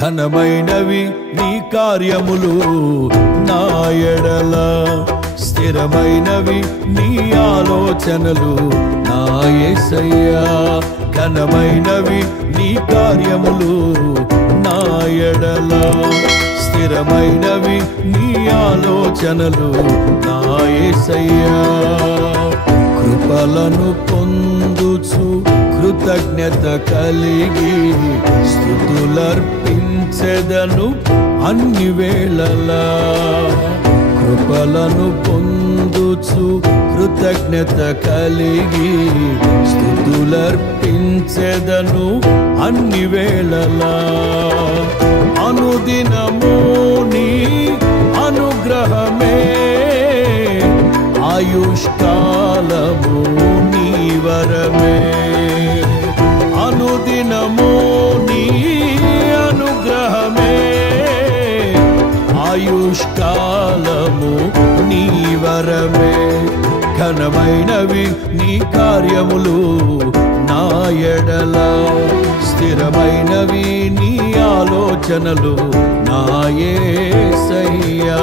ఘనమైనవి నీ కార్యములు నా ఎడల, స్థిరమైనవి నీ ఆలోచనలు నా యేసయ్యా. ఘనమైనవి నీ కార్యములు నా ఎడల, స్థిరమైనవి నీ ఆలోచనలు నా యేసయ్యా. కృపలను పొందుచు కృతజ్ఞత కలిగి స్తుతులర్పించెదను అన్ని వేళలా. కృపలను పొందుచు కృతజ్ఞత కలిగి స్తుతులర్పించెదను అన్ని వేళలా. అనుదినము నీ అనుగ్రహమే, ఆయుష్కాలము నీ వరమే. అనుదినము నీ అనుగ్రహమే, ఆయుష్కాలము నీ వరమే. ఘనమైనవి నీ కార్యములు నా ఎడల, స్థిరమైనవి నీ ఆలోచనలు నా యేసయ్యా.